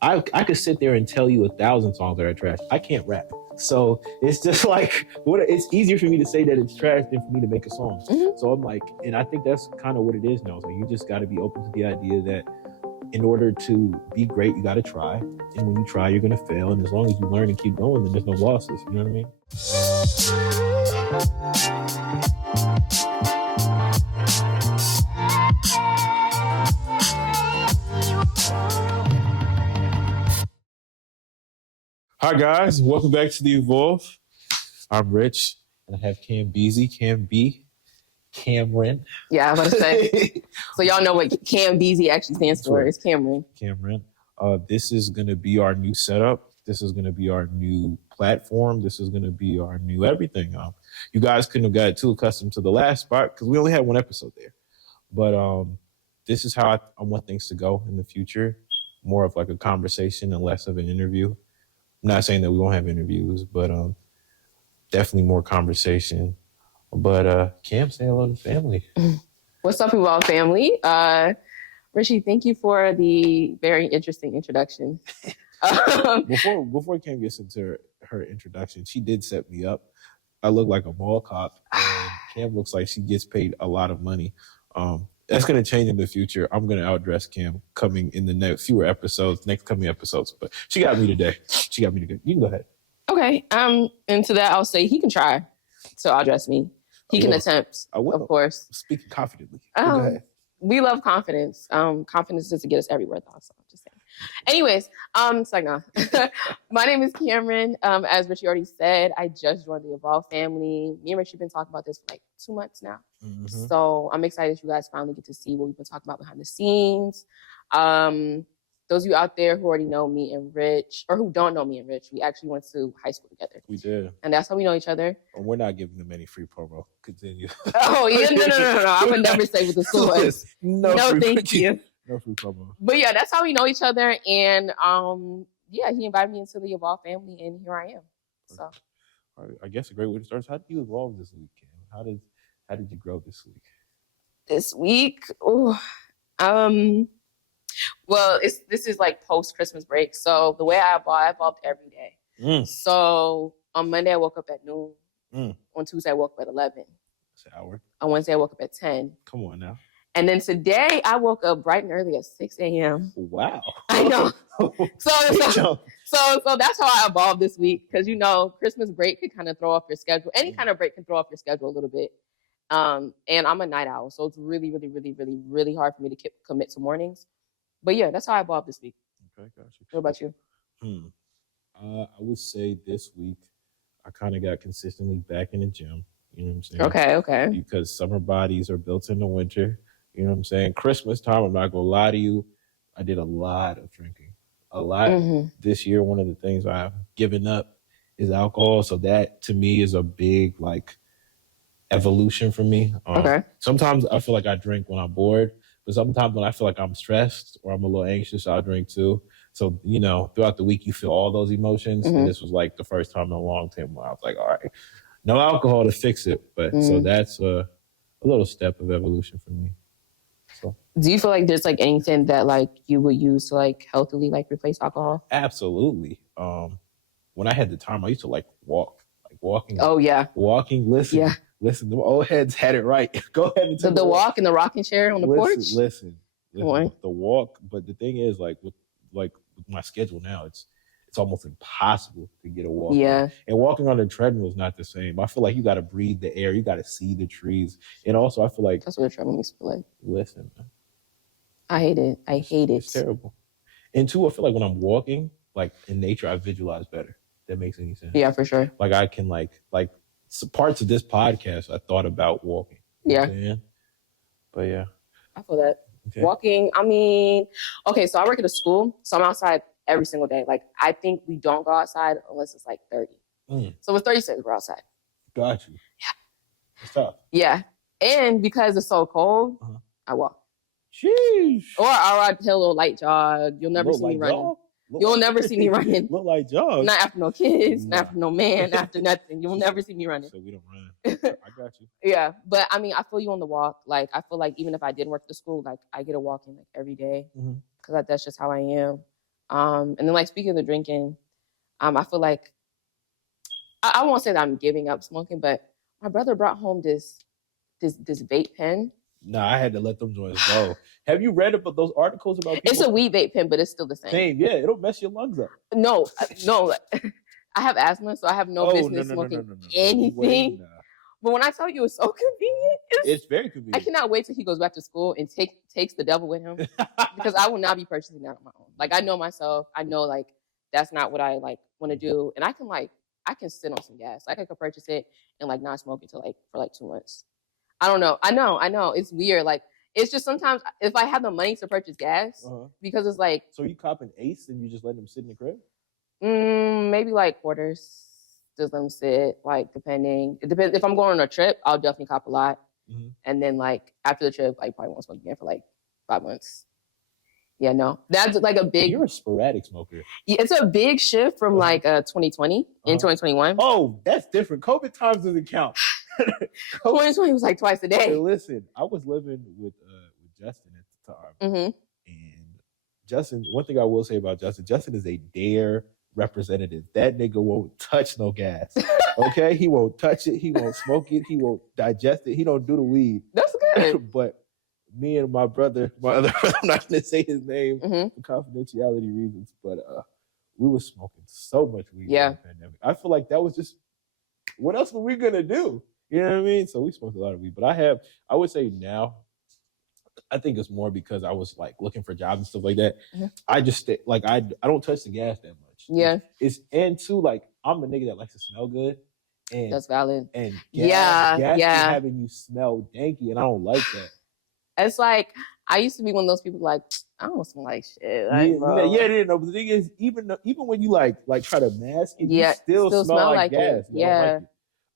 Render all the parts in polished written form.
I could sit there and tell you 1,000 songs that are trash. I can't rap. So it's just like it's easier for me to say that it's trash than for me to make a song. So I'm like, and I think that's kind of what it is now. It's like you just got to be open to the idea that in order to be great, you got to try. And when you try, you're going to fail. And as long as you learn and keep going, then there's no losses. You know what I mean? Hi, guys. Welcome back to The Evolve. I'm Rich, and I have Cam Beezy, Cam B, Cameron. Yeah, I was about to say. So y'all know what Cam Beezy actually stands for. It's Cameron. Cameron. This is going to be our new setup. This is going to be our new platform. This is going to be our new everything. You guys couldn't have got too accustomed to the last spot because we only had one episode there. But this is how I want things to go in the future. More of like a conversation and less of an interview. I'm not saying that we won't have interviews, but definitely more conversation. But Cam, say hello to family. What's up, Evolve family? Richie, thank you for the very interesting introduction. Before Cam gets into her introduction, she did set me up. I look like a mall cop, and Cam looks like she gets paid a lot of money. That's going to change in the future. I'm going to outdress Cam coming in the next coming episodes. But she got me today. She got me today. You can go ahead. Okay. And to that, I'll say he can try to outdress me. He can attempt, of course. Speaking confidently. Go ahead. We love confidence. Confidence is to get us everywhere, though. So I'm just saying. Anyways, it's like, no. My name is Cameron. As Richie already said, I just joined the Evolve family. Me and Richie have been talking about this for like 2 months now. Mm-hmm. So I'm excited that you guys finally get to see what we've been talking about behind the scenes. Those of you out there who already know me and Rich, or who don't know me and Rich, we actually went to high school together. We did. And that's how we know each other. And we're not giving them any free promo. Continue. Oh, yeah, no. I would never say what the school was. No, thank you. No free promo. But yeah, that's how we know each other. And yeah, he invited me into the Evolve family, and here I am. So, all right, I guess a great way to start is, how did you evolve this week, Cam? How did you grow this week? This week, well, this is like post Christmas break. So the way I evolved every day. So on Monday I woke up at noon. On Tuesday I woke up at 11. That's an hour. On Wednesday I woke up at 10. Come on now. And then today I woke up bright and early at 6 a.m. Wow. I know. So that's how I evolved this week, because Christmas break could kind of throw off your schedule. Any kind of break can throw off your schedule a little bit. And I'm a night owl, so it's really, really, really, really, really hard for me to commit to mornings. But yeah, that's how I evolved this week. Okay, gotcha. What about you? I would say this week I kind of got consistently back in the gym. You know what I'm saying? Okay. Because summer bodies are built in the winter. You know what I'm saying? Christmas time, I'm not going to lie to you, I did a lot of drinking. A lot. This year, one of the things I've given up is alcohol. So that, to me, is a big, evolution for me. Okay. Sometimes I feel like I drink when I'm bored. But sometimes when I feel like I'm stressed or I'm a little anxious, I'll drink too. So, throughout the week, you feel all those emotions. And this was like the first time in a long time where I was like, all right, no alcohol to fix it. But so that's a little step of evolution for me. So, do you feel like there's anything that you would use to healthily replace alcohol? Absolutely. When I had the time, I used to walk, walking. Oh yeah. Walking, listen. Yeah. Listen, the old heads had it right. Go ahead and the walk and the rocking chair on the porch. Listen. The walk, but the thing is, with my schedule now, it's almost impossible to get a walk. Yeah. And walking on the treadmill is not the same. I feel like you got to breathe the air, you got to see the trees, and also I feel like that's what a treadmill used to feel like. Listen, man. I hate it. It's terrible. And two, I feel like when I'm walking, in nature, I visualize better. That makes any sense? Yeah, for sure. I can parts of this podcast I thought about walking. Yeah. But yeah. I feel that. Okay. Walking, so I work at a school, so I'm outside every single day. I think we don't go outside unless it's 30. So it's 36, we're outside. Got you. Yeah. It's tough. Yeah. And because it's so cold, I walk. Sheesh. Or I'll take a little light jog. You'll never see me running. You'll never see me running. Look like jogs. Not after no kids, not after no man, after nothing. You'll never see me running. So we don't run. I got you. Yeah. But I feel you on the walk. I feel like even if I didn't work at the school, I get a walk in every day. Because that's just how I am. And then like speaking of the drinking, I feel like I won't say that I'm giving up smoking, but my brother brought home this vape pen. Nah, I had to let them joints go. Have you read about those articles about people? It's a weed vape pen, but it's still the same. Yeah, it'll mess your lungs up. No. I have asthma, so I have no business smoking anything. But when I tell you it's so convenient, it's very convenient. I cannot wait till he goes back to school and takes the devil with him because I will not be purchasing that on my own. Like I know myself. I know like that's not what I like want to do, and I can sit on some gas. Like I could purchase it and like not smoke it for 2 months. I don't know. I know. It's weird. Like it's just sometimes if I have the money to purchase gas, because it's like. So you cop an Ace and you just let them sit in the crib? Maybe like quarters. Just let them sit. Like depending. It depends. If I'm going on a trip, I'll definitely cop a lot. And then like after the trip, I probably won't smoke again for like 5 months. Yeah, no, that's like a big. You're a sporadic smoker. Yeah, it's a big shift from like 2020 in 2021. Oh, that's different. COVID times doesn't count. 2020 was like twice a day. Hey, listen, I was living with Justin at the time, and Justin. One thing I will say about Justin is a dare representative. That nigga won't touch no gas. Okay, he won't touch it. He won't smoke it. He won't digest it. He don't do the weed. That's good. But me and my other brother, I'm not gonna say his name for confidentiality reasons, but we were smoking so much weed during the pandemic. I feel like that was just what else were we gonna do? You know what I mean? So we smoked a lot of weed. But I would say now, I think it's more because I was like looking for jobs and stuff like that. I just like I don't touch the gas that much. Yeah. It's and too like I'm a nigga that likes to smell good. And that's valid. And gas having you smell danky, and I don't like that. It's like I used to be one of those people like I don't smell like shit. Like, no. But the thing is, even when you like try to mask it, you still smell like gas. Yeah.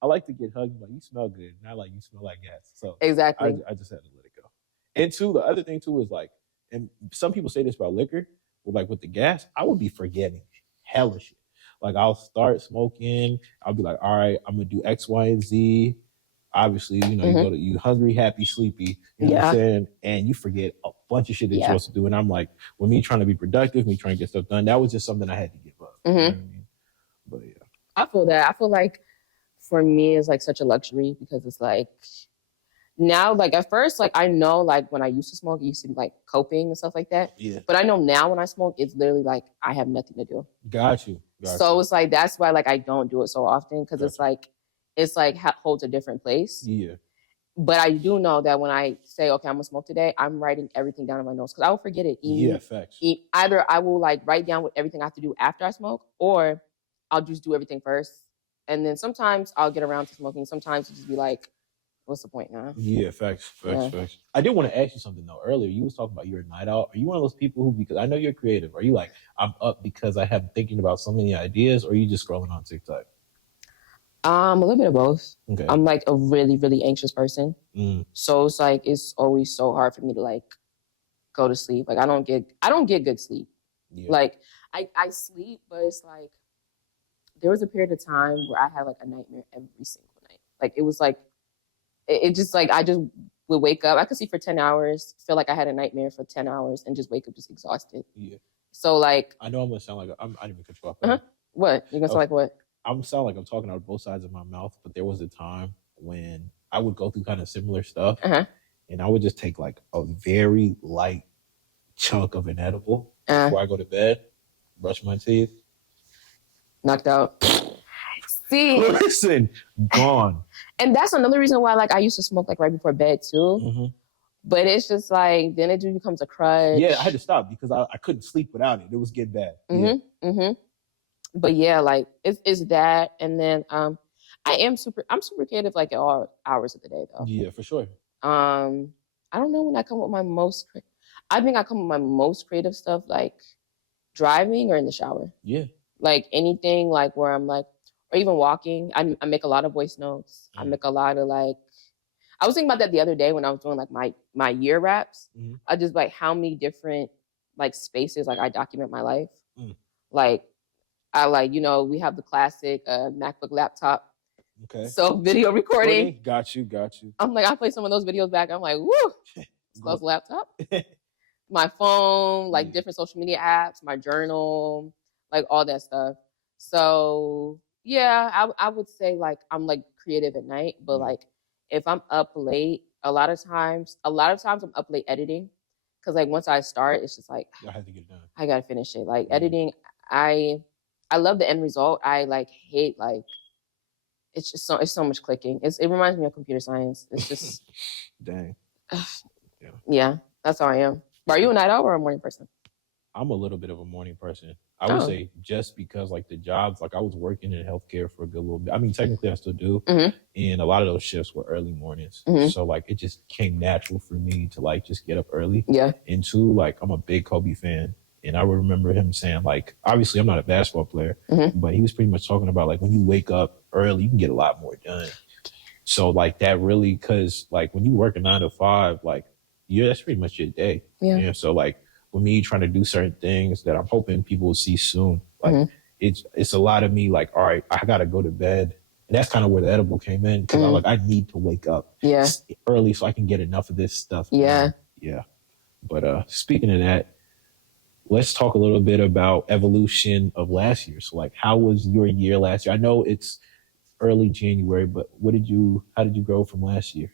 I like to get hugged, like you smell good, not like you smell like gas. So exactly, I just had to let it go. And two, the other thing too is like, and some people say this about liquor, but like with the gas, I would be forgetting hella shit. Like I'll start smoking, I'll be like, all right, I'm gonna do X, Y, and Z. Obviously, you know, you hungry, happy, sleepy, you know what I'm saying? And you forget a bunch of shit that you're supposed to do. And I'm like, with me trying to be productive, me trying to get stuff done, that was just something I had to give up. You know what I mean? But yeah. I feel that. I feel like for me, it's like such a luxury because it's like now, like at first, like I know like when I used to smoke, it used to be like coping and stuff like that. Yeah. But I know now when I smoke, it's literally like I have nothing to do. Got you. So it's like that's why like I don't do it so often because it's like holds a different place. Yeah. But I do know that when I say, okay, I'm gonna smoke today, I'm writing everything down in my notes because I will forget it. Facts. Either I will like write down what everything I have to do after I smoke, or I'll just do everything first. And then sometimes I'll get around to smoking. Sometimes it just be like, what's the point now? Yeah, facts. I did want to ask you something though. Earlier, you was talking about you're a night out. Are you one of those people who, because I know you're creative, are you like, I'm up because I have thinking about so many ideas, or are you just scrolling on TikTok? A little bit of both. Okay. I'm like a really, really anxious person. So it's like it's always so hard for me to like go to sleep. Like I don't get good sleep. Yeah. Like I sleep, but it's like there was a period of time where I had like a nightmare every single night. Like it was like it just like I just would wake up. I could sleep for 10 hours, feel like I had a nightmare for 10 hours, and just wake up just exhausted. Yeah. So like I know I'm gonna sound like I didn't even cut you off. What? You're gonna sound like what? I'm sound like I'm talking out of both sides of my mouth, but there was a time when I would go through kind of similar stuff, and I would just take like a very light chunk of an edible before I go to bed, brush my teeth, knocked out. See, listen, gone. And that's another reason why, like, I used to smoke like right before bed too. But it's just like then it just becomes a crutch. Yeah, I had to stop because I couldn't sleep without it. It was getting bad. But yeah, like it's that, and then I'm super creative like at all hours of the day though. Yeah, for sure. I don't know when I come with my most. I think I come with my most creative stuff like driving or in the shower. Yeah. Like anything like where I'm like, or even walking. I make a lot of voice notes. I make a lot of like. I was thinking about that the other day when I was doing like my year raps. I just like how many different like spaces like I document my life. Like. I like, you know, we have the classic MacBook laptop. Okay. So video recording. Got you. I'm like, I play some of those videos back. I'm like, woo, slow laptop. my phone, like different social media apps, my journal, like all that stuff. So yeah, I would say like I'm like creative at night, but like if I'm up late, a lot of times I'm up late editing, because like once I start, it's just like I have to get it done. I gotta finish it. Like editing, I love the end result. I like hate like it's just so much clicking. It reminds me of computer science. It's just dang. Yeah, that's how I am. But are you a night owl or a morning person? I'm a little bit of a morning person. I would say just because like the jobs, like I was working in healthcare for a good little bit. I mean, technically I still do. And a lot of those shifts were early mornings. So like it just came natural for me to like just get up early. Yeah. And two, like I'm a big Kobe fan. And I remember him saying like, obviously I'm not a basketball player, but he was pretty much talking about like when you wake up early, you can get a lot more done. So like that really, cause like when you work a 9 to 5, like that's pretty much your day. Yeah. So like, with me trying to do certain things that I'm hoping people will see soon. Like it's a lot of me like, all right, I gotta go to bed. And that's kind of where the edible came in. Cause I need to wake up early so I can get enough of this stuff. Yeah. But speaking of that, let's talk a little bit about evolution of last year. So like, how was your year last year? I know it's early January, but how did you grow from last year?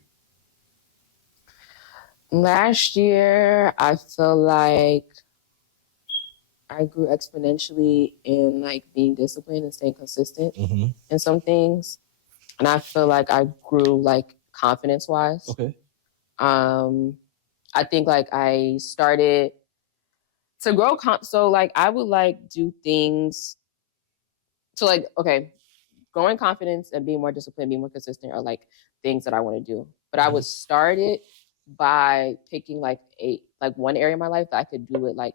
Last year, I feel like I grew exponentially in like being disciplined and staying consistent in some things. And I feel like I grew like confidence wise. Okay. I think like I started to grow. So like I would like do things to like, okay, growing confidence and being more disciplined, being more consistent are like things that I want to do. But I would start it by picking like one area in my life that I could do it like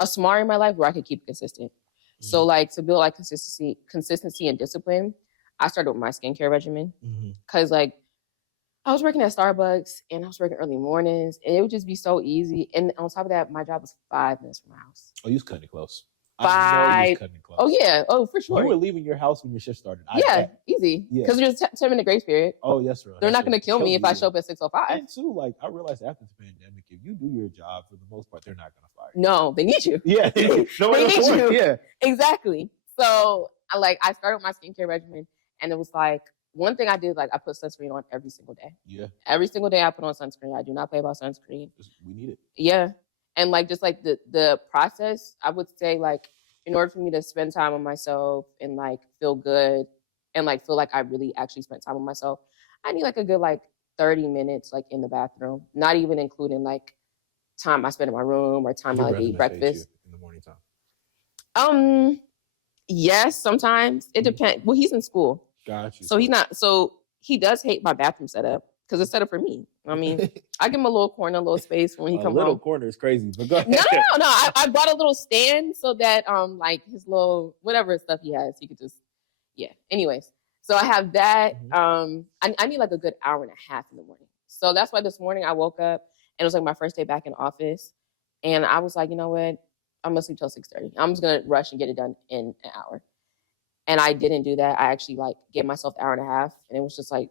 a small area in my life where I could keep it consistent. So like to build like consistency and discipline, I started with my skincare regimen. Cause like I was working at Starbucks and I was working early mornings and it would just be so easy. And on top of that, my job was 5 minutes from my house. Oh, you was cutting it close. 5. I know you was cutting it close. Oh yeah. Oh, for sure. You were leaving your house when your shift started. Easy. Because there's a 10-minute grace period. Oh, yes, right. They're not going to kill me if I show up at 6:05. And too, like I realized after the pandemic, if you do your job for the most part, they're not going to fire you. No, they need you. Yeah, they need you. Yeah, exactly. So I started with my skincare regimen, and it was like one thing I did, like I put sunscreen on every single day. Yeah. Every single day I put on sunscreen. I do not play about sunscreen. We need it. Yeah, and like just like the process, I would say like in order for me to spend time on myself and like feel good and like feel like I really actually spent time with myself, I need like a good like 30 minutes like in the bathroom, not even including like time I spend in my room or time I like eat breakfast. In the morning time. Yes, sometimes. It depends. Well, he's in school. Got you. So he's not, so he does hate my bathroom setup because it's set up for me. I mean, I give him a little corner, a little space when he comes home. A little corner is crazy, but go ahead. No. I bought a little stand so that like his little whatever stuff he has, he could just Anyways, so I have that. I need like a good hour and a half in the morning. So that's why this morning I woke up and it was like my first day back in office, and I was like, you know what, I'm gonna sleep till 6:30. I'm just gonna rush and get it done in an hour. And I didn't do that. I actually like gave myself an hour and a half, and it was just like,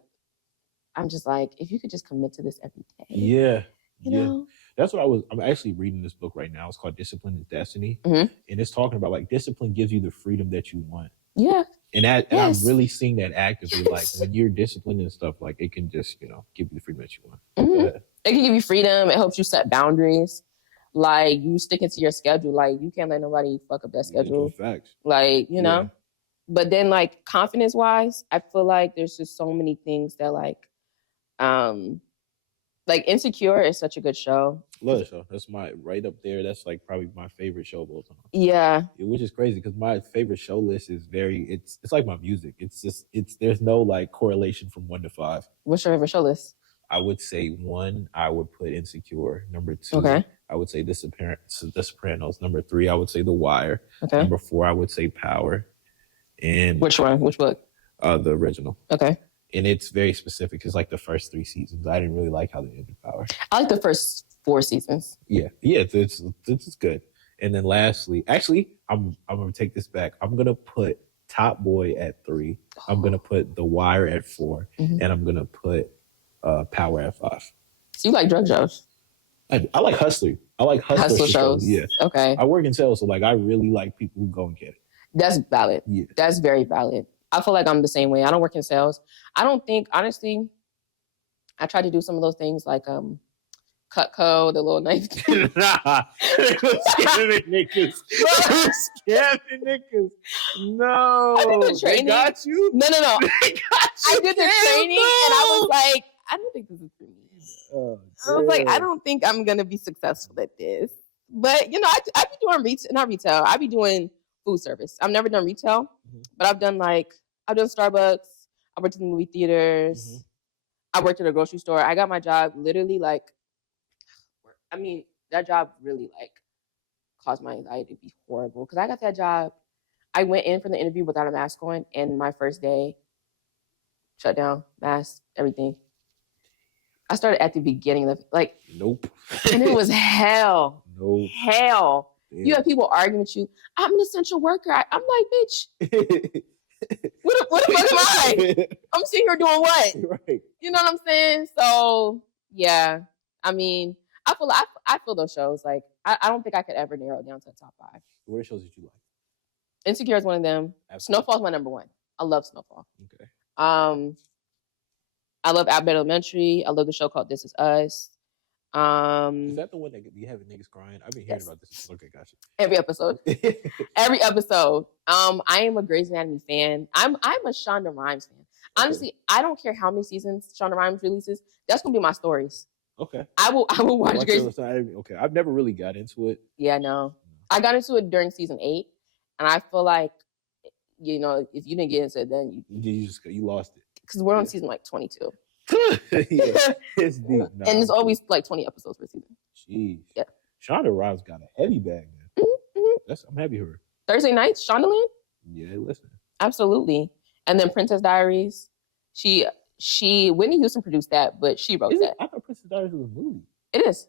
I'm just like, if you could just commit to this every day. Yeah. You know? That's what I'm actually reading this book right now. It's called Discipline is Destiny. And it's talking about like discipline gives you the freedom that you want. Yeah. And I'm really seeing that actively. Like when you're disciplined and stuff, like it can just, give you the freedom that you want. It can give you freedom. It helps you set boundaries. Like you sticking to your schedule. Like you can't let nobody fuck up that schedule. Facts. Like, you know? But then like confidence wise, I feel like there's just so many things that like Insecure is such a good show. Love the show. That's right up there. That's like probably my favorite show of all time. Yeah. Which is crazy because my favorite show list is it's like my music. There's no like correlation from 1 to 5. What's your favorite show list? I would say 1, I would put Insecure. Number 2, I would say The Sopranos. Number 3, I would say The Wire. Okay. Number 4, I would say Power. And which one? Which book? The original. Okay. And it's very specific. It's like the first 3 seasons. I didn't really like how they ended Power. I like the first 4 seasons. Yeah, it's good. And then lastly, actually, I'm gonna take this back. I'm gonna put Top Boy at 3. I'm gonna put The Wire at 4, and I'm gonna put Power at 5. So you like drug shows? I like hustler. I like Hustle shows. Yeah. Okay. I work in sales, so like I really like people who go and get it. That's valid. Yeah. That's very valid. I feel like I'm the same way. I don't work in sales. I don't think, honestly, I tried to do some of those things like Cutco, the little knife. Nah, they was scamming niggas. They was scamming niggas. No, I did the training. They got you. No. They got you. I did the training, and I was like, I don't think this is for me. I was like, I don't think I'm gonna be successful at this. But you know, I be doing retail, not retail. I be doing food service. I've never done retail, but I've done Starbucks. I worked in the movie theaters. I worked at a grocery store. I got my job literally like, I mean, that job really like caused my anxiety to be horrible because I got that job. I went in for the interview without a mask on, and my first day, shut down, mask, everything. I started at the beginning of like, nope, and it was hell. Nope. Hell. Damn. You have people arguing with you. I'm an essential worker. I'm like, bitch. What the fuck am I? I'm sitting here doing what? Right. You know what I'm saying? So yeah, I mean, I feel those shows. Like I don't think I could ever narrow it down to the top 5. What shows did you like? Insecure is one of them. Absolutely. Snowfall's my number 1. I love Snowfall. Okay. I love Abbott Elementary. I love the show called This Is Us. Is that the one that be having niggas crying? I've been hearing about this. Okay, gotcha. Every episode. Every episode. I am a Grey's Anatomy fan. I'm a Shonda Rhimes fan. Honestly, I don't care how many seasons Shonda Rhimes releases. That's gonna be my stories. Okay. I will watch Grey's. Okay, I've never really got into it. Yeah, no. I got into it during season 8, and I feel like, you know, if you didn't get into it, then you lost it. Because we're on season like 22. Yeah, it's deep. Nah, and it's always like 20 episodes per season. Jeez. Yeah. Shonda Rhimes got a heavy bag, man. I'm happy for her. Thursday nights, Shondaland? Yeah, listen. Absolutely. And then Princess Diaries. Whitney Houston produced that, but she wrote that. I thought Princess Diaries was a movie. It is.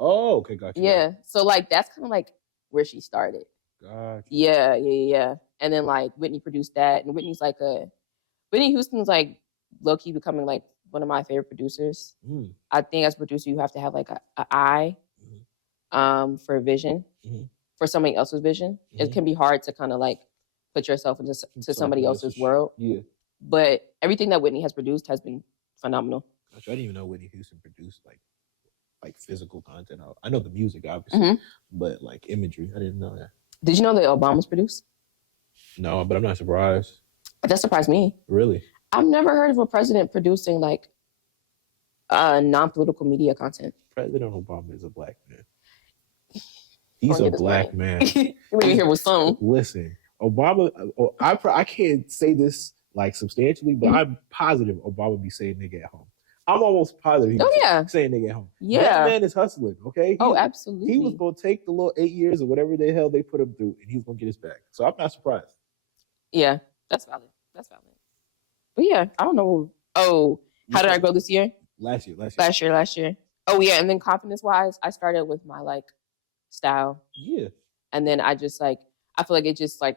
Oh, okay, gotcha. Yeah. So like that's kind of like where she started. Gotcha. Yeah. And then like Whitney produced that, and Whitney Houston's like low key becoming like one of my favorite producers. I think as a producer you have to have like an eye for vision, for somebody else's vision. It can be hard to kind of like put yourself into somebody else's world. Yeah. But everything that Whitney has produced has been phenomenal. Gosh, I didn't even know Whitney Houston produced like physical content. I know the music obviously, but like imagery, I didn't know that. Did you know that Obama's produced? No, but I'm not surprised. That surprised me. Really? I've never heard of a president producing like non-political media content. President Obama is a black man. He's a black man. You even hear with some. Listen, Obama. I can't say this like substantially, but I'm positive Obama be saying nigga at home. I'm almost positive he's saying nigga at home. Yeah. That man is hustling, okay? Absolutely. He was going to take the little 8 years or whatever the hell they put him through, and he's going to get his back. So I'm not surprised. Yeah, that's valid. But yeah, I don't know. Oh, how did I grow this year? Last year. Oh yeah, and then confidence-wise, I started with my like style. Yeah. And then I just like, I feel like it just like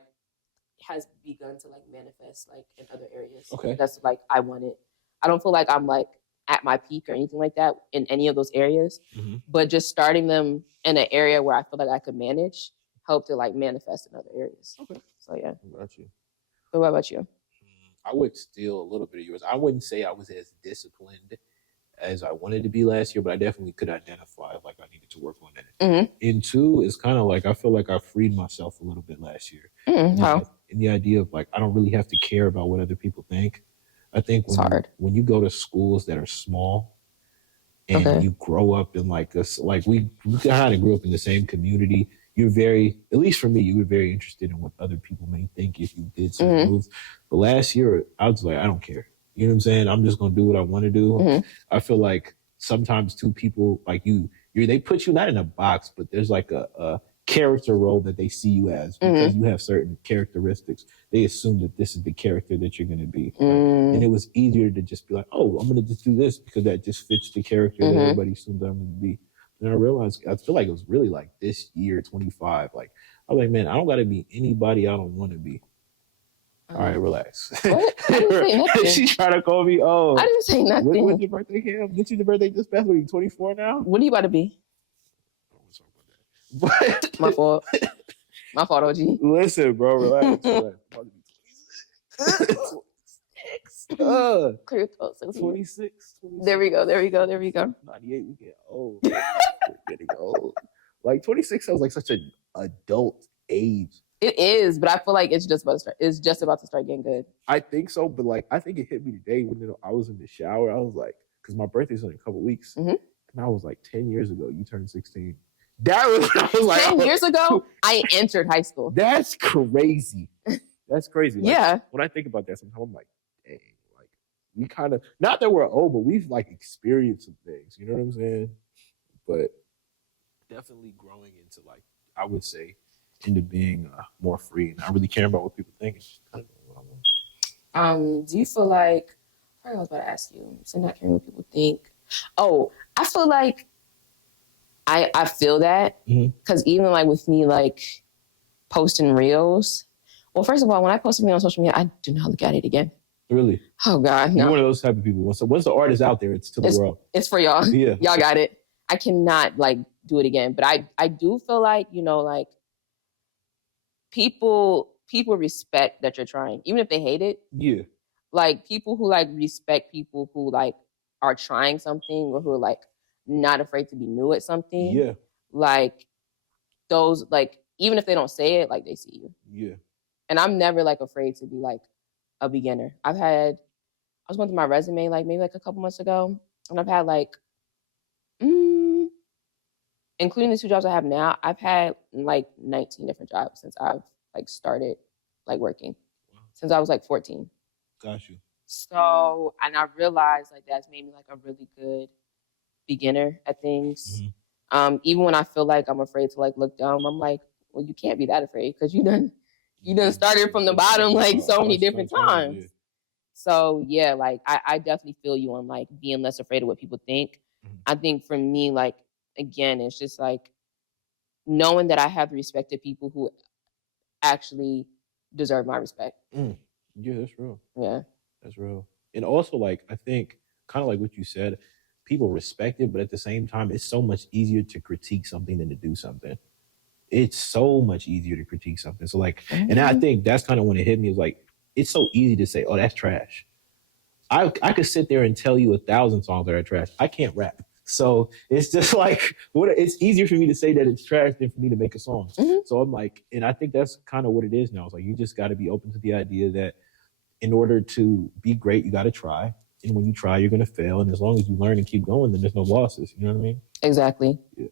has begun to like manifest like in other areas. Okay. That's like I want it. I don't feel like I'm like at my peak or anything like that in any of those areas, but just starting them in an area where I feel like I could manage helped to like manifest in other areas. Okay. So yeah. Got you. But what about you? I would steal a little bit of yours. I wouldn't say I was as disciplined as I wanted to be last year, but I definitely could identify like I needed to work on that. And 2 is kind of like I feel like I freed myself a little bit last year. How? And the idea of like I don't really have to care about what other people think. I think when you go to schools that are small and you grow up in like this, like we kind of grew up in the same community. You're very, at least for me, you were very interested in what other people may think if you did certain moves. But last year, I was like, I don't care. You know what I'm saying? I'm just going to do what I want to do. I feel like sometimes 2 people like they put you not in a box, but there's like a character role that they see you as because you have certain characteristics. They assume that this is the character that you're going to be. Right? And it was easier to just be like, oh, I'm going to just do this because that just fits the character that everybody assumes I'm going to be. And I realized, I feel like it was really like this year, 25. Like, I was like, man, I don't got to be anybody I don't want to be. All right, relax. What? I didn't say nothing. She's trying to call me. Oh, I didn't say nothing. When's your birthday, Cam? Get you the birthday this past week? 24 now? What are you about to be? But My fault. My fault, OG. listen, bro, relax. relax. I'm about to be 26. Clear your throat, Sophia. 26. There we go. There we go. There we go. 98, we get old. We're getting old. Like 26 sounds like such an adult age. It is, but I feel like it's just about to start. It's just about to start getting good. I think so, but like I think it hit me today when I was in the shower. I was like, because my birthday's in a couple weeks, Mhm. and I was like, 10 years ago, you turned 16. That was, I was like, 10 years ago, I entered high school. That's crazy. That's crazy. Like, Yeah. When I think about that, sometimes I'm like, dang, like we kind of, not that we're old, but we've like experienced some things. You know what I'm saying? But definitely growing into like, I would say, into being more free and not really caring about what people think. It's just kind of what I want. Do you feel like, I was about to ask you, so not caring what people think. Oh, I feel like I feel that because even like with me like posting reels. Well, first of all, when I post something on social media, I do not look at it again. Really? Oh God, no. You're one of those type of people. Once the art is out there, it's to the world. It's for y'all. Yeah. Y'all got it. I cannot like do it again. But I do feel like, you know, like people respect that you're trying, even if they hate it. Yeah. Like people who like respect people who like are trying something or who are like not afraid to be new at something. Yeah. Like those, like, even if they don't say it, like they see you. Yeah. And I'm never like afraid to be like a beginner. I was going through my resume like maybe like a couple months ago, and I've had like, including the 2 jobs I have now, I've had like 19 different jobs since I've like started like working. Wow. Since I was like 14. Got you. So, and I realized like that's made me like a really good beginner at things. Even when I feel like I'm afraid to like look dumb, I'm like, well, you can't be that afraid because you done started from the bottom like so many different times. Yeah. So yeah, like I definitely feel you on like being less afraid of what people think. I think for me, like, again, it's just like knowing that I have the respect of people who actually deserve my respect. Yeah, that's real. Yeah. That's real. And also, like, I think kind of like what you said, people respect it, but at the same time, it's so much easier to critique something than to do something. It's so much easier to critique something. So like, and I think that's kind of when it hit me, is like, it's so easy to say, oh, that's trash. I could sit there and tell you 1,000 songs that are trash. I can't rap. So it's just like, it's easier for me to say that it's trash than for me to make a song. So I'm like, and I think that's kind of what it is now. It's like, you just got to be open to the idea that in order to be great, you got to try. And when you try, you're going to fail. And as long as you learn and keep going, then there's no losses. You know what I mean? Exactly. Yeah.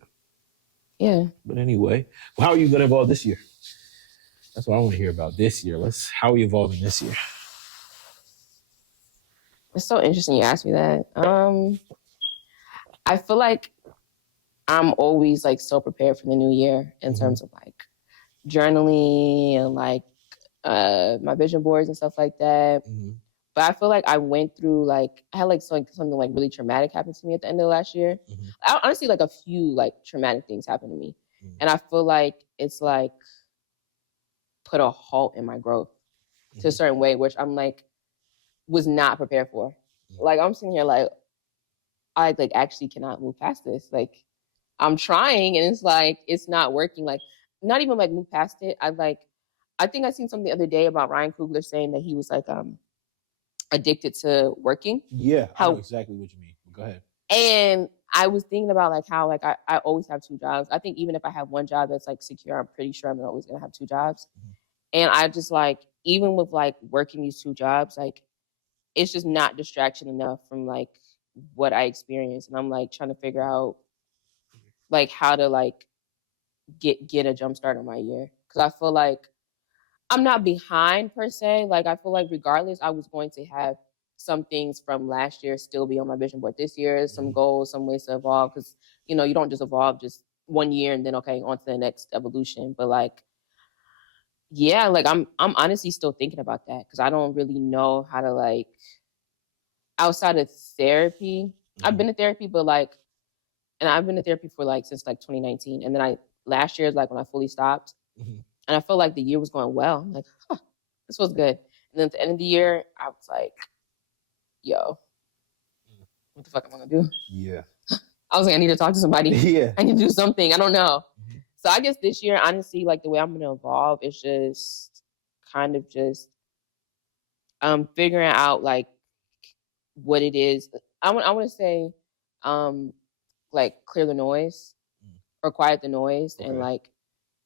Yeah. But anyway, how are you going to evolve this year? That's what I want to hear about this year. How are you evolving this year? It's so interesting you asked me that. I feel like I'm always like so prepared for the new year in terms of like journaling and like my vision boards and stuff like that. But I feel like I went through like, I had like something like really traumatic happen to me at the end of last year. I honestly like a few like traumatic things happened to me. And I feel like it's like put a halt in my growth to a certain way, which I'm like, was not prepared for. Like I'm sitting here like, I like actually cannot move past this. Like I'm trying and it's like, it's not working. Like not even like move past it. I think I seen something the other day about Ryan Coogler saying that he was like addicted to working. Yeah, I know exactly what you mean. Go ahead. And I was thinking about like how like I always have 2 jobs. I think even if I have one job that's like secure, I'm pretty sure I'm always gonna have 2 jobs. And I just like, even with like working these 2 jobs, like it's just not distraction enough from like what I experience. And I'm like trying to figure out like how to like get a jump start on my year. Cause I feel like I'm not behind per se. Like I feel like regardless, I was going to have some things from last year still be on my vision board this year, some goals, some ways to evolve. Cause you know, you don't just evolve just one year and then okay, on to the next evolution. But like, yeah, like I'm honestly still thinking about that because I don't really know how to like, outside of therapy. I've been to therapy, but like, and I've been to therapy for like since like 2019, and then last year is like when I fully stopped, and I felt like the year was going well. I'm like, this was good. And then at the end of the year, I was like, yo, what the fuck am I gonna do? Yeah. I was like, I need to talk to somebody. Yeah. I need to do something. I don't know. So I guess this year, honestly, like the way I'm gonna evolve is just kind of just figuring out like what it is. I want to say like clear the noise or quiet the noise and Okay. like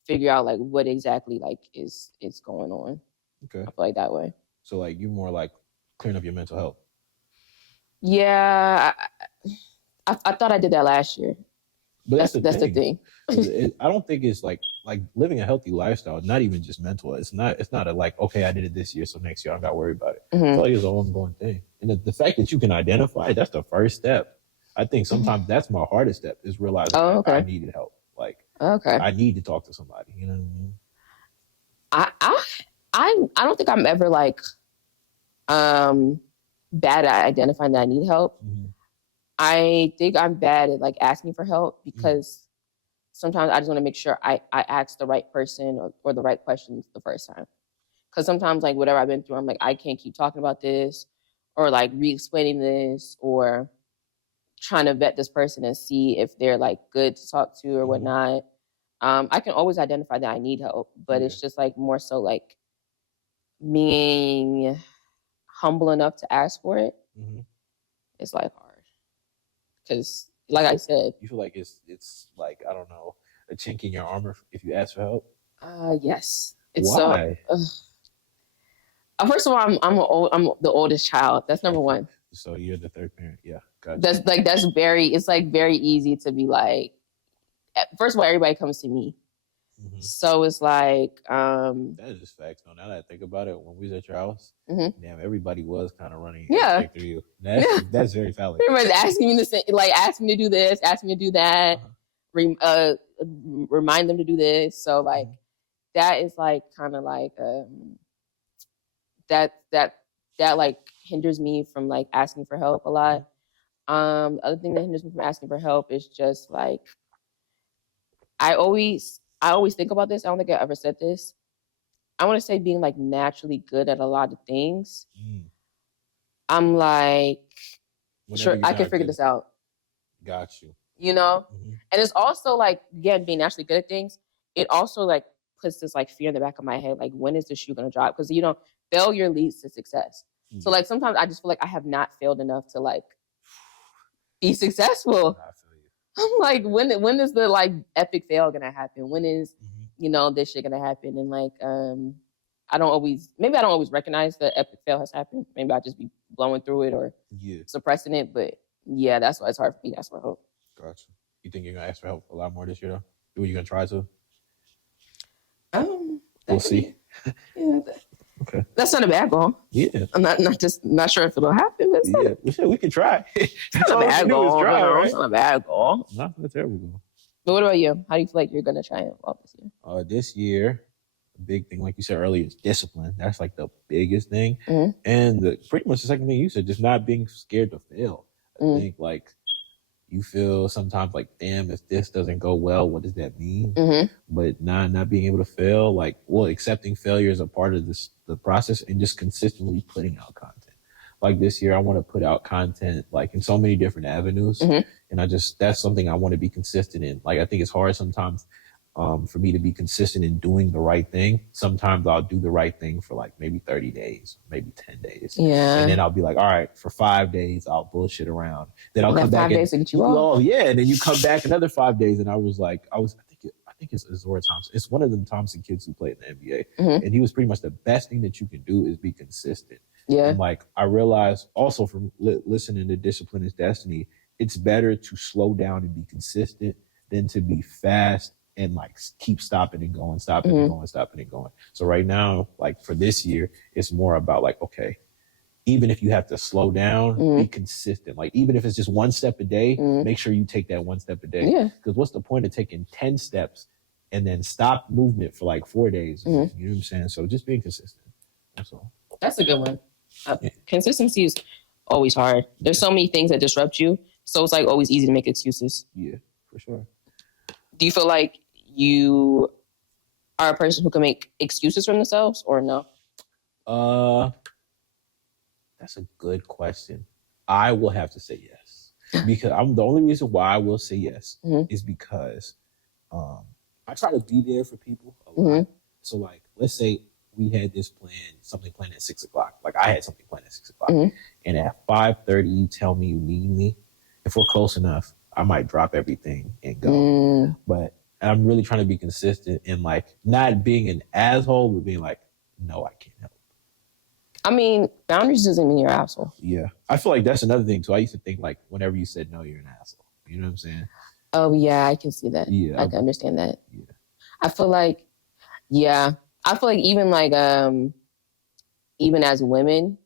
figure out like what exactly like is going on. Okay. I feel like that way. So like you more like clearing up your mental health. Yeah, I thought I did that last year. But that's That's the the thing. thing. I don't think it's like living a healthy lifestyle. Not even just mental. It's not a like, okay, I did it this year, so next year I don't got to worry about it. I feel like it's an ongoing thing. And the fact that you can identify, that's the first step. I think sometimes that's my hardest step is realizing Oh, like, I okay. needed help. Like Okay. I need to talk to somebody. You know what I mean? I don't think I'm ever like bad at identifying that I need help. Mm-hmm. I think I'm bad at like asking for help because sometimes I just want to make sure I ask the right person or the right questions the first time. Because sometimes like whatever I've been through, I'm like, I can't keep talking about this or like re-explaining this or trying to vet this person and see if they're like good to talk to or whatnot. I can always identify that I need help, but it's just like more so like being humble enough to ask for it. It's like hard because, like I said, You feel like it's like I don't know a chink in your armor if you ask for help. yes, it's Why? so. First of all, I'm the oldest child. That's number one. So you're the third parent. Yeah, gotcha. That's very. It's like very easy to be like. First of all, everybody comes to me, so it's like. That is just facts. Though now that I think about it, when we was at your house, damn, everybody was kind of running through you. That's very valid. Everybody's asking me to say, like, ask me to do this, ask me to do that, remind them to do this. So like, that is like kind of like that like hinders me from like asking for help a lot. The other thing that hinders me from asking for help is just like I always think about this. I don't think I ever said this. I want to say being like naturally good at a lot of things. I'm like, sure, I can figure this out. Got you. You know? And it's also like, again, being naturally good at things, it also like puts this like fear in the back of my head, like when is the shoe gonna drop? Because you know, failure leads to success. So like sometimes I just feel like I have not failed enough to like be successful. I'm like, when is the like epic fail gonna happen? When is you know this shit gonna happen? And like I don't always recognize the epic fail has happened. Maybe I just be blowing through it or suppressing it. But yeah, that's why it's hard for me to ask for help. Gotcha. You think you're gonna ask for help a lot more this year though? Are you gonna try to? We'll see. Yeah. Okay. That's not a bad goal. Yeah. I'm not sure if it'll happen. But we can try. It's not a bad goal. Right? It's not a bad goal. Not a terrible goal. But what about you? How do you feel like you're gonna try and evolve this year? This year, the big thing, like you said earlier, is discipline. That's like the biggest thing. And pretty much the second thing you said, just not being scared to fail. I think like you feel sometimes like, damn, if this doesn't go well, what does that mean? But not being able to fail, like, well, accepting failure is a part of the process and just consistently putting out content. Like this year, I want to put out content like in so many different avenues. And that's something I want to be consistent in. Like, I think it's hard sometimes for me to be consistent in doing the right thing. Sometimes I'll do the right thing for like maybe 30 days, maybe 10 days. Yeah. And then I'll be like, all right, for 5 days, I'll bullshit around. Then I'll come back. 5 days to get you off. Oh, yeah. And then you come back another 5 days. And I think it's Zora Thompson. It's one of them Thompson kids who played in the NBA. And he was pretty much the best thing that you can do is be consistent. Yeah. And like, I realized also from listening to Discipline is Destiny, it's better to slow down and be consistent than to be fast and like keep stopping and going. So right now, like for this year, it's more about like, okay, even if you have to slow down, be consistent. Like even if it's just 1 step a day, make sure you take that 1 step a day. Yeah. Because what's the point of taking 10 steps and then stop movement for like 4 days? You know what I'm saying? So just being consistent. That's all. That's a good one. Consistency is always hard. There's so many things that disrupt you. So it's like always easy to make excuses. Yeah, for sure. Do you feel like you are a person who can make excuses for themselves or no? That's a good question. I will have to say yes. Because the only reason why I will say yes is because I I try to be there for people a lot. So like, let's say we had something planned at 6:00. Like I had something planned at 6:00, and at 5:30, you tell me you need me. If we're close enough, I might drop everything and go. But I'm really trying to be consistent in like not being an asshole, but being like, no, I can't help. I mean, boundaries doesn't mean you're an asshole. Yeah. I feel like that's another thing too. I used to think like whenever you said no, you're an asshole. You know what I'm saying? Oh yeah, I can see that. Yeah. I can understand that. Yeah. I feel like even as women,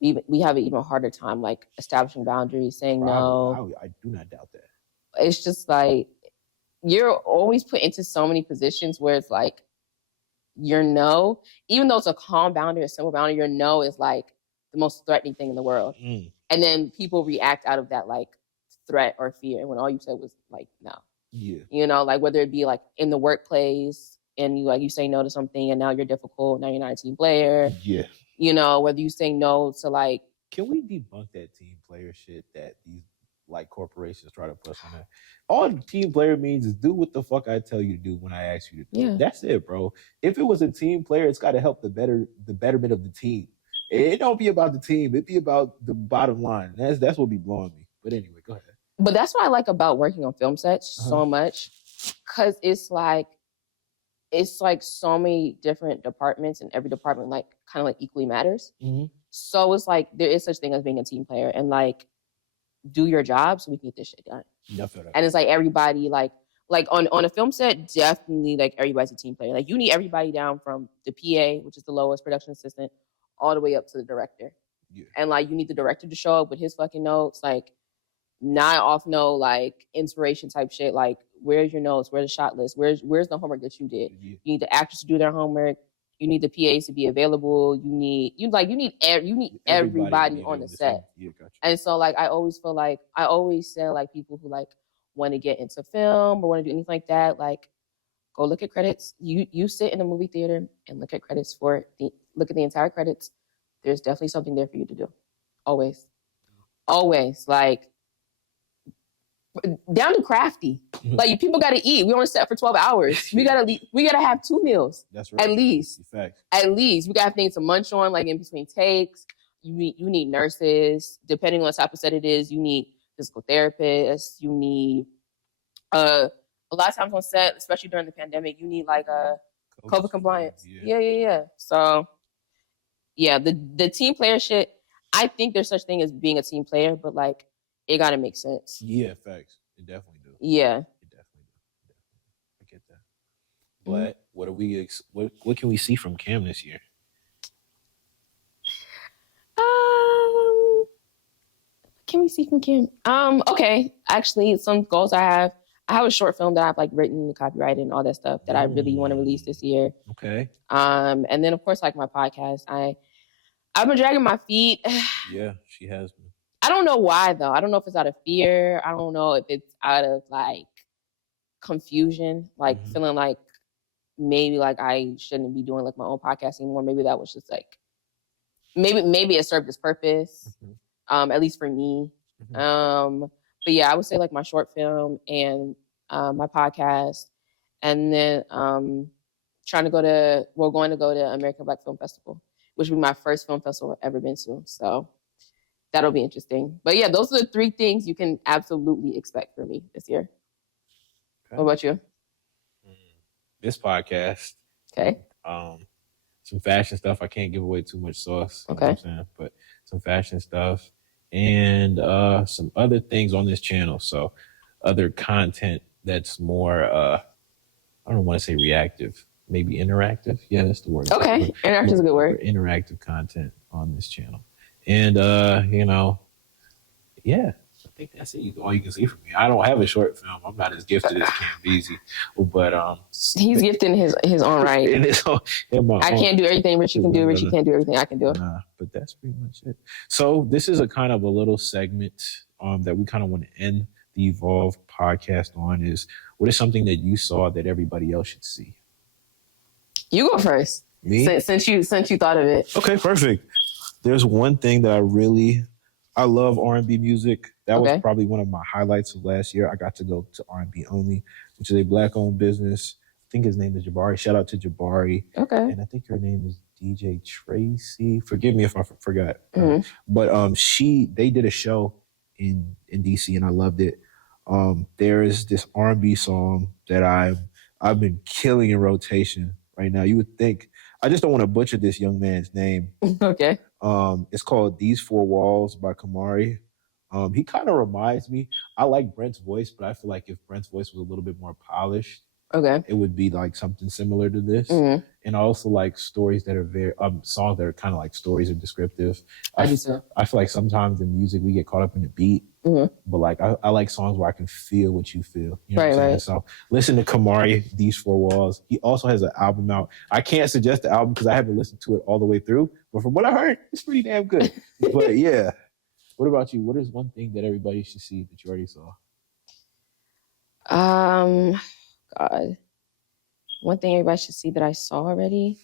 we have an even harder time like establishing boundaries, saying no. I do not doubt that. It's just like you're always put into so many positions where it's like your no, even though it's a calm boundary, a simple boundary, your no is like the most threatening thing in the world. And then people react out of that like threat or fear when all you said was like no. Yeah. You know, like whether it be like in the workplace and you say no to something and now you're difficult, now you're not a team player. Yeah. You know, whether you say no to like, can we debunk that team player shit that these like corporations try to push on that? All the team player means is do what the fuck I tell you to do when I ask you to do it. That's it, bro. If it was a team player, it's got to help the betterment of the team. It don't be about the team. It be about the bottom line. That's what be blowing me. But anyway, go ahead. But that's what I like about working on film sets so much, because it's like so many different departments, and every department like kind of like equally matters. So it's like there is such thing as being a team player, and like do your job so we can get this shit done. And it's like everybody like on a film set, definitely like everybody's a team player. Like you need everybody down from the PA, which is the lowest production assistant, all the way up to the director. And like you need the director to show up with his fucking notes, like not off no like inspiration type shit. Like where's your notes? Where's the shot list? Where's the homework that you did? You need the actors to do their homework. You need the PAs to be available. You need everybody on the set. Gotcha. And so like I always say like people who like want to get into film or want to do anything like that, like go look at credits. You sit in a movie theater and look at credits look at the entire credits. There's definitely something there for you to do. Always. Like down to crafty. Like people got to eat. We on set for 12 hours. We gotta have 2 meals. That's right. At least. At least we got things to munch on, like in between takes. You need nurses. Depending on what type of set it is, you need physical therapists. You need a lot of times on set, especially during the pandemic, you need like a COVID compliance. Yeah. So yeah, the team player shit. I think there's such thing as being a team player, but like it gotta make sense. Yeah, facts. It definitely do. Yeah. It definitely do. I get that. But what can we see from Cam this year? Can we see from Cam? Okay. Actually, some goals I have a short film that I've like written, copyrighted, and all that stuff that I really want to release this year. Okay. And then of course like my podcast. I've been dragging my feet. Yeah, she has been. I don't know why though. I don't know if it's out of fear. I don't know if it's out of like confusion, like feeling like maybe like I shouldn't be doing like my own podcast anymore. Maybe that was just like maybe it served its purpose. At least for me. But yeah, I would say like my short film and my podcast, and then going to go to American Black Film Festival, which will be my first film festival I've ever been to. So that'll be interesting. But yeah, those are the 3 things you can absolutely expect from me this year. Okay. What about you? This podcast. Okay. Some fashion stuff. I can't give away too much sauce. Okay. You know what I'm saying? But some fashion stuff and some other things on this channel. So other content that's more, I don't want to say reactive, maybe interactive. Yeah, that's the word. Okay. Interactive is a good word. Interactive content on this channel. And, yeah, I think that's it. All you can see from me. I don't have a short film. I'm not as gifted as Cam Beezy, but he's gifted in his own right. I can't do everything Richie can do. Richie can't do everything I can do. Nah, but that's pretty much it. So this is a kind of a little segment that we kind of want to end the Evolve podcast on. Is what is something that you saw that everybody else should see? You go first. Me? Since you thought of it. Okay, perfect. There's one thing that I love R&B music. That was probably one of my highlights of last year. I got to go to R&B Only, which is a Black-owned business think his name is Jabari. Shout out to Jabari. Okay. And I think her name is DJ Tracy. Forgive me if I forgot. Mhm. But they did a show in DC and I loved it. There is this R&B song that I've been killing in rotation right now. You would think I just don't want to butcher this young man's name. Okay. It's called These Four Walls by Kamari. He kind of reminds me. I like Brent's voice, but I feel like if Brent's voice was a little bit more polished, Okay. it would be like something similar to this. Mhm. And I also like stories that are very songs that are kind of like stories or descriptive. I do so. I feel like sometimes in music we get caught up in the beat, but like I like songs where I can feel what you feel. You know what I'm saying? So listen to Kamari, These Four Walls. He also has an album out. I can't suggest the album because I haven't listened to it all the way through, but from what I heard, it's pretty damn good. But yeah. What about you? What is one thing that everybody should see that you already saw? God. One thing everybody should see that I saw already.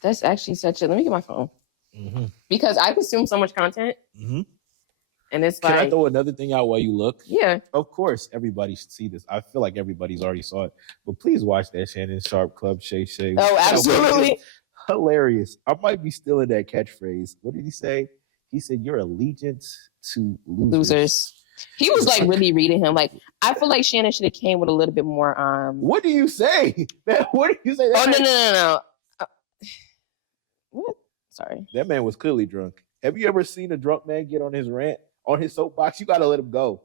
That's actually such a. Let me get my phone because I consume so much content, and it's Can like. I throw another thing out while you look? Yeah. Of course, everybody should see this. I feel like everybody's already saw it, but please watch that Shannon Sharp Club Shay Shay. Oh, absolutely. Hilarious. I might be stealing that catchphrase. What did he say? He said, "Your allegiance to losers." He was like really reading him. Like I feel like Shannon should have came with a little bit more. What do you say? What do you say? No. What? Sorry. That man was clearly drunk. Have you ever seen a drunk man get on his rant, on his soapbox? You got to let him go.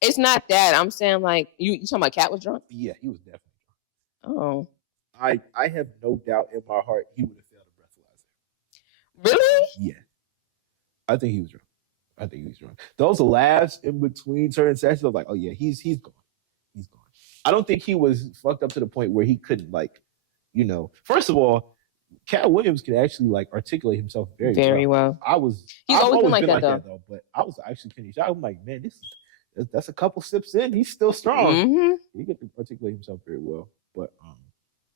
It's not that. I'm saying like you talking about Cat was drunk? Yeah, he was definitely drunk. Oh. I have no doubt in my heart he would have failed a breathalyzer. Really? Yeah. I think he was drunk. Those laughs in between certain sessions, I was like, oh yeah, he's gone. He's gone. I don't think he was fucked up to the point where he couldn't first of all, Cat Williams can actually like articulate himself very well. He's always been like that though. But I was actually kidding. I'm like, man, that's a couple sips in. He's still strong. Mm-hmm. He could articulate himself very well. But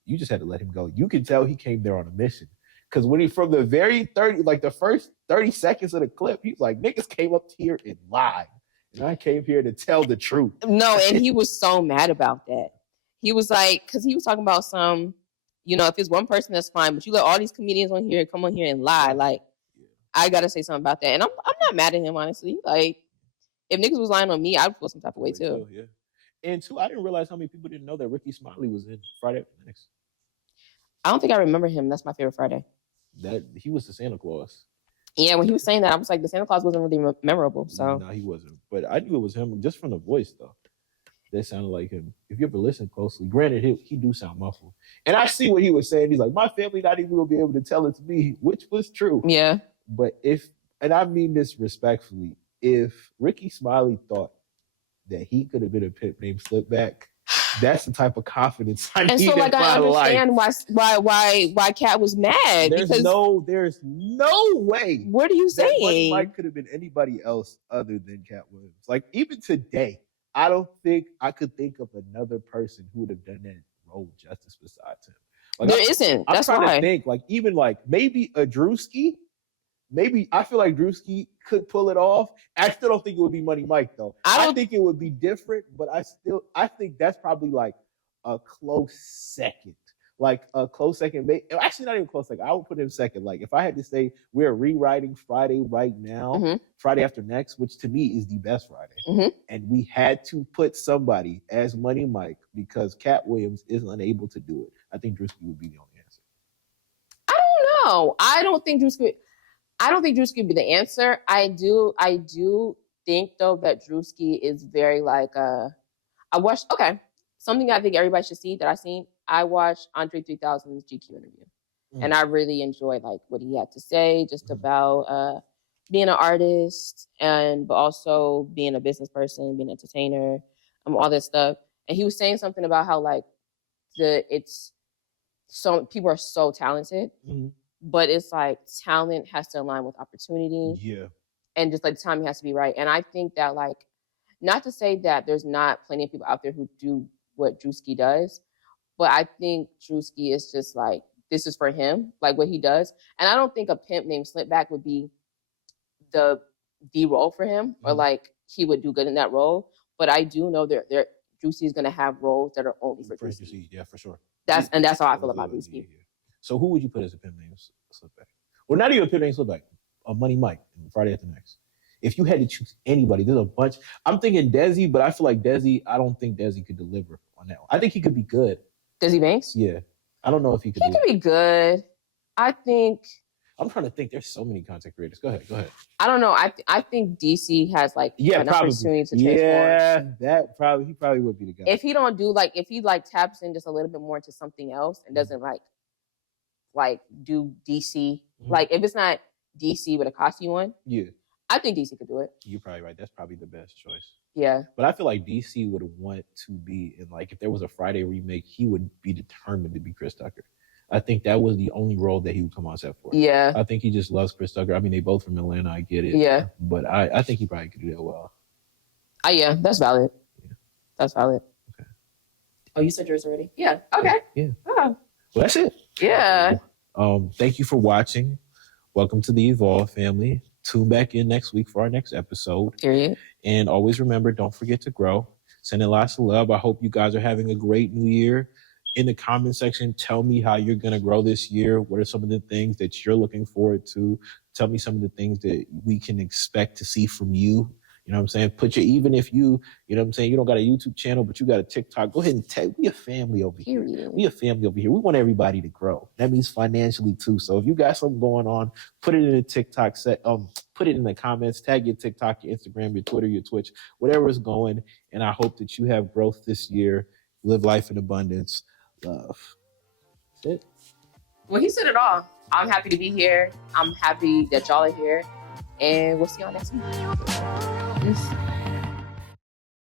you just had to let him go. You can tell he came there on a mission. Because when he, from the the first 30 seconds of the clip, he's like, niggas came up here and lied. And I came here to tell the truth. No, and he was so mad about that. He was like, because he was talking about some, if it's one person, that's fine. But you let all these comedians on here come on here and lie. Like, I got to say something about that. And I'm not mad at him, honestly. Like, if niggas was lying on me, I'd feel some type of way, too. Yeah. And, two, I didn't realize how many people didn't know that Ricky Smiley was in Friday After Next. I don't think I remember him. That's my favorite Friday. That he was the Santa Claus. Yeah, when he was saying that, I was like, the Santa Claus wasn't really memorable. So no, he wasn't. But I knew it was him just from the voice, though. That sounded like him. If you ever listen closely, granted, he do sound muffled. And I see what he was saying. He's like, my family not even gonna be able to tell it to me, which was true. Yeah. But and I mean this respectfully, if Ricky Smiley thought that he could have been a pimp named Slipback, that's the type of confidence I need in my life. And so, I understand why Cat was mad. There's no way. What are you saying? Money Mike could have been anybody else other than Cat Williams. Like, even today, I don't think I could think of another person who would have done that role justice besides him. Like, there isn't. That's I'm trying why. to think, like, even like maybe a Drewski. Maybe I feel like Drewski could pull it off. I still don't think it would be Money Mike though. I think it would be different, but I think that's probably like a close second. Like a close second. Actually, not even close second. I would put him second. Like if I had to say we're rewriting Friday right now, Friday After Next, which to me is the best Friday, and we had to put somebody as Money Mike because Cat Williams is unable to do it. I think Drewski would be the only answer. I don't know. I don't think Drewski would be the answer. I do think though that Drewski is very like something I think everybody should see that I've seen. I watched Andre 3000's GQ interview, and I really enjoyed like what he had to say just about being an artist but also being a business person, being an entertainer, all this stuff. And he was saying something about how like people are so talented. But it's like talent has to align with opportunity. Yeah. And just like the timing has to be right. And I think that like, not to say that there's not plenty of people out there who do what Drewski does, but I think Drewski is just like, this is for him, like what he does. And I don't think a pimp named Slipback would be the role for him or like he would do good in that role. But I do know Juicy is gonna have roles that are only for Juicy. Yeah, for sure. That's how I feel about Juicy. Yeah. So who would you put as a pimp name slipback? Well, not even a pimp name slipback. A Money Mike and Friday at the Next. If you had to choose anybody, there's a bunch. I'm thinking Desi, but I feel like I don't think Desi could deliver on that one. I think he could be good. Desi Banks? Yeah. I don't know if he could. He could be good. I think. I'm trying to think. There's so many content creators. Go ahead. I don't know. I think DC has like an opportunity to transform. Yeah, he probably would be the guy. If he don't do if he taps in just a little bit more into something else and doesn't like do DC, like if it's not DC with a Kasi one, yeah, I think DC could do it. You're probably right. That's probably the best choice. Yeah. But I feel like DC would want to be in if there was a Friday remake, he would be determined to be Chris Tucker. I think that was the only role that he would come on set for. Yeah. I think he just loves Chris Tucker. I mean, they both from Atlanta. I get it. Yeah. But I think he probably could do that well. Yeah, that's valid. Yeah. That's valid. Okay. Oh, you said yours already? Yeah. Okay. Yeah. Oh. Well, that's it. Yeah. Thank you for watching. Welcome to the Evolve family. Tune back in next week for our next episode. Period. And always remember, don't forget to grow. Sending lots of love. I hope you guys are having a great new year. In the comment section, tell me how you're going to grow this year. What are some of the things that you're looking forward to? Tell me some of the things that we can expect to see from you. You know what I'm saying? Even if you know what I'm saying, you don't got a YouTube channel, but you got a TikTok, go ahead and tag. We a family over here. We a family over here. We want everybody to grow. That means financially too. So if you got something going on, put it in the TikTok put it in the comments, tag your TikTok, your Instagram, your Twitter, your Twitch, whatever is going. And I hope that you have growth this year. Live life in abundance. Love. That's it. Well, he said it all. I'm happy to be here. I'm happy that y'all are here. And we'll see y'all next week. Peace.